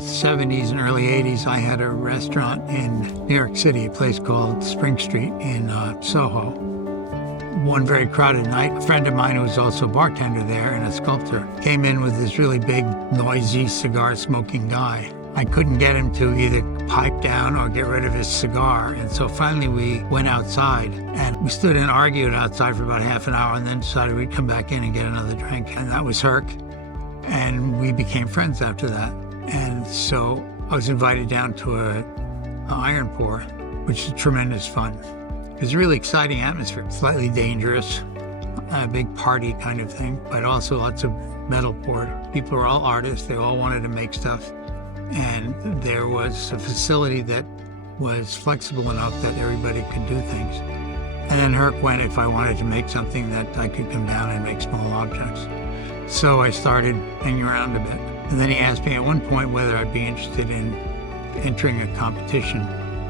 70s and early 80s, I had a restaurant in New York City, a place called Spring Street in Soho. One very crowded night, a friend of mine who was also a bartender there and a sculptor came in with this really big, noisy, cigar-smoking guy. I couldn't get him to either pipe down or get rid of his cigar, and so finally we went outside, and we stood and argued outside for about half an hour and then decided we'd come back in and get another drink, and that was Herc, and we became friends after that. And so I was invited down to an iron pour, which is tremendous fun. It was a really exciting atmosphere, slightly dangerous, a big party kind of thing, but also lots of metal poured. People were all artists, they all wanted to make stuff, and there was a facility that was flexible enough that everybody could do things. And then Herc went if I wanted to make something that I could come down and make small objects. So I started hanging around a bit. And then he asked me at one point whether I'd be interested in entering a competition,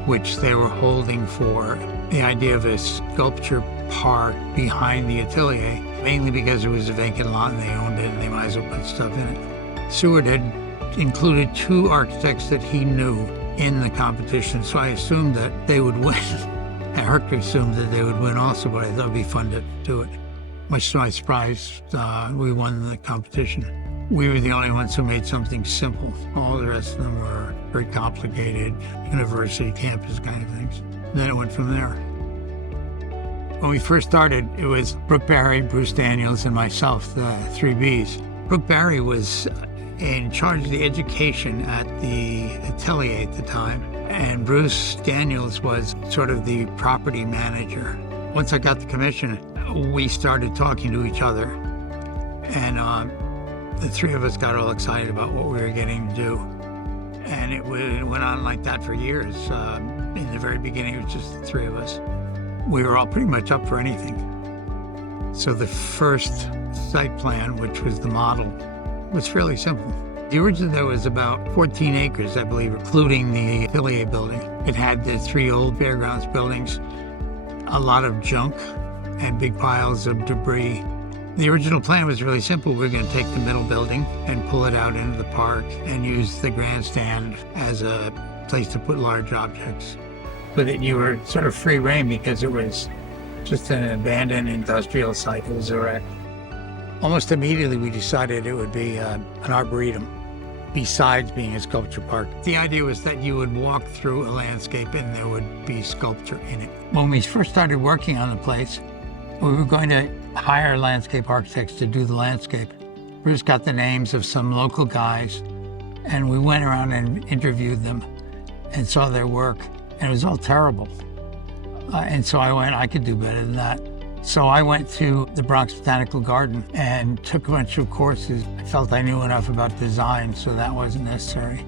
which they were holding for the idea of a sculpture park behind the atelier, mainly because it was a vacant lot and they owned it and they might as well put stuff in it. Seward had included 2 architects that he knew in the competition, so I assumed that they would win. And Herc assumed that they would win also, but I thought it would be fun to do it. Much to my surprise, we won the competition. We were the only ones who made something simple. All the rest of them were very complicated, university, campus kind of things. And then it went from there. When we first started, it was Brooke Barry, Bruce Daniels, and myself, the 3 Bs. Brooke Barry was in charge of the education at the atelier at the time, and Bruce Daniels was sort of the property manager. Once I got the commission, we started talking to each other, and the 3 of us got all excited about what we were getting to do. And it went on like that for years. In the very beginning, it was just the 3 of us. We were all pretty much up for anything. So the first site plan, which was the model, was fairly simple. The original there was about 14 acres, I believe, including the atelier building. It had the 3 old fairgrounds buildings, a lot of junk, and big piles of debris. The original plan was really simple. We were going to take the middle building and pull it out into the park and use the grandstand as a place to put large objects. But you were sort of free rein because it was just an abandoned industrial site. It was a wreck. Almost immediately we decided it would be an arboretum besides being a sculpture park. The idea was that you would walk through a landscape and there would be sculpture in it. When we first started working on the place, we were going to hire landscape architects to do the landscape. Bruce got the names of some local guys, and we went around and interviewed them and saw their work, and it was all terrible. And so I went, I could do better than that. So I went to the Bronx Botanical Garden and took a bunch of courses. I felt I knew enough about design, so that wasn't necessary.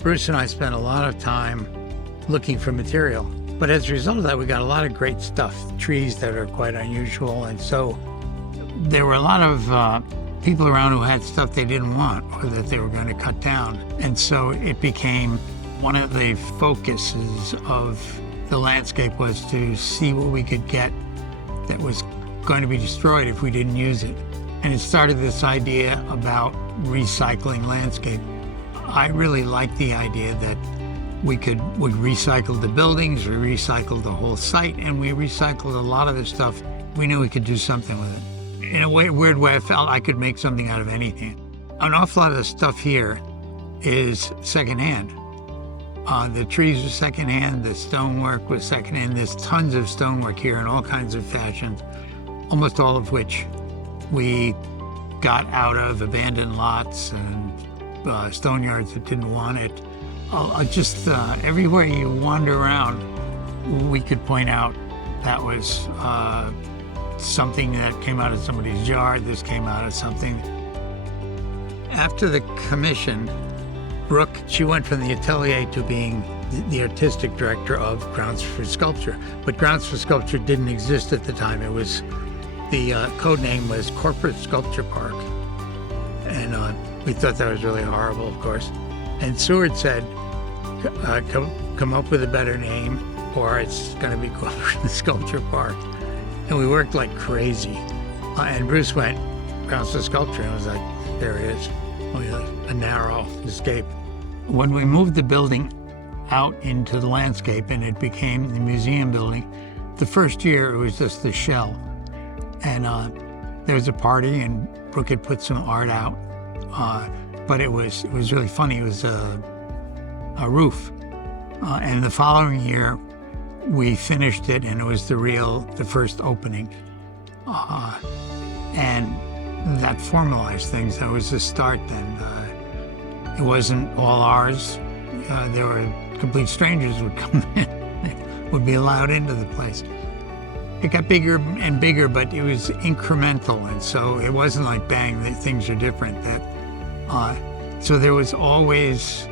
Bruce and I spent a lot of time looking for material. But as a result of that, we got a lot of great stuff, trees that are quite unusual. And so there were a lot of people around who had stuff they didn't want or that they were going to cut down. And so it became one of the focuses of the landscape was to see what we could get that was going to be destroyed if we didn't use it. And it started this idea about recycling landscape. I really liked the idea that we recycle the buildings, we recycled the whole site, and we recycled a lot of the stuff. We knew we could do something with it. In a weird way, I felt I could make something out of anything. An awful lot of the stuff here is secondhand. The trees were secondhand, the stonework was secondhand. There's tons of stonework here in all kinds of fashions, almost all of which we got out of abandoned lots and stone yards that didn't want it. Just everywhere you wander around, we could point out that was something that came out of somebody's yard, this came out of something. After the commission, Brooke, she went from the atelier to being the artistic director of Grounds for Sculpture. But Grounds for Sculpture didn't exist at the time. It was, the code name was Corporate Sculpture Park. And we thought that was really horrible, of course. And Seward said, come up with a better name or it's going to be called the Sculpture Park. And we worked like crazy. And Bruce went, Grounds for Sculpture, and I was like, there it is. Only a narrow escape. When we moved the building out into the landscape and it became the museum building, the first year it was just the shell. And there was a party and Brooke had put some art out, but it was really funny. It was a roof. And the following year we finished it and it was the first opening. And that formalized things. That was the start then. It wasn't all ours. There were complete strangers would come in, would be allowed into the place. It got bigger and bigger, but it was incremental, and so it wasn't like bang, things are different. So there was always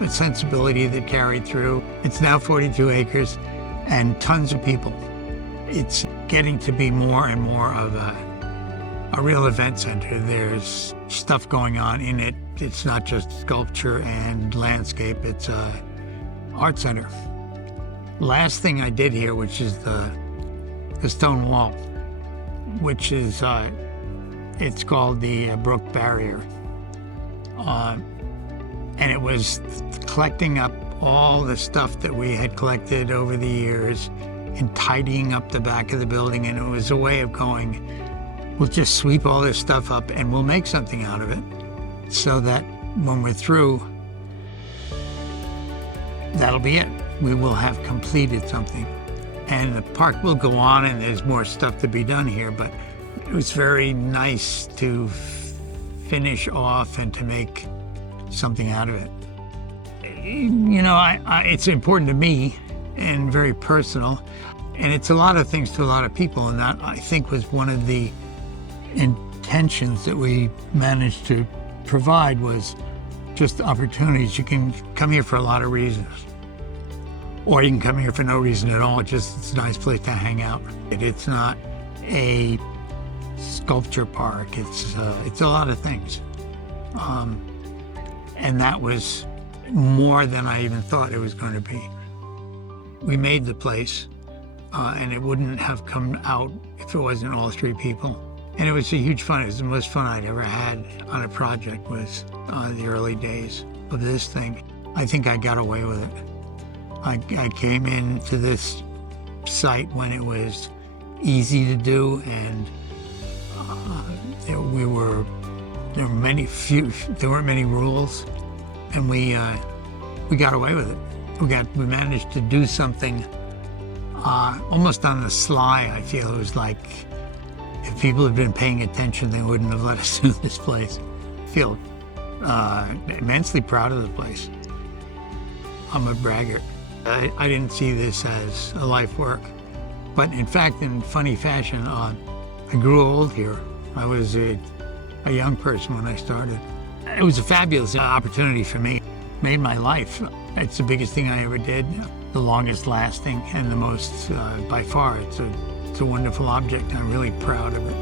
a sensibility that carried through. It's now 42 acres and tons of people. It's getting to be more and more of a real event center. There's stuff going on in it. It's not just sculpture and landscape, it's a art center. Last thing I did here, which is the stone wall, which is, it's called the Brook Barrier. And it was collecting up all the stuff that we had collected over the years and tidying up the back of the building. And it was a way of going, we'll just sweep all this stuff up and we'll make something out of it so that when we're through, that'll be it. We will have completed something. And the park will go on and there's more stuff to be done here, but it was very nice to finish off and to make something out of it. You know, it's important to me and very personal, and it's a lot of things to a lot of people, and that I think was one of the intentions that we managed to provide was just opportunities. You can come here for a lot of reasons, or you can come here for no reason at all. It's a nice place to hang out. It's not a sculpture park. It's a lot of things, and that was more than I even thought it was going to be. We made the place, and it wouldn't have come out if it wasn't all three people. And it was a huge fun. It was the most fun I'd ever had on a project, was the early days of this thing. I think I got away with it. I came into this site when it was easy to do, and there weren't many rules, and we got away with it. We managed to do something almost on the sly. I feel it was like, if people had been paying attention, they wouldn't have let us do this place. I feel immensely proud of the place. I'm a braggart. I didn't see this as a life work, but in fact, in funny fashion, I grew old here. I was a young person when I started. It was a fabulous opportunity for me. Made my life. It's the biggest thing I ever did, the longest lasting, and the most, by far, it's a wonderful object. I'm really proud of it.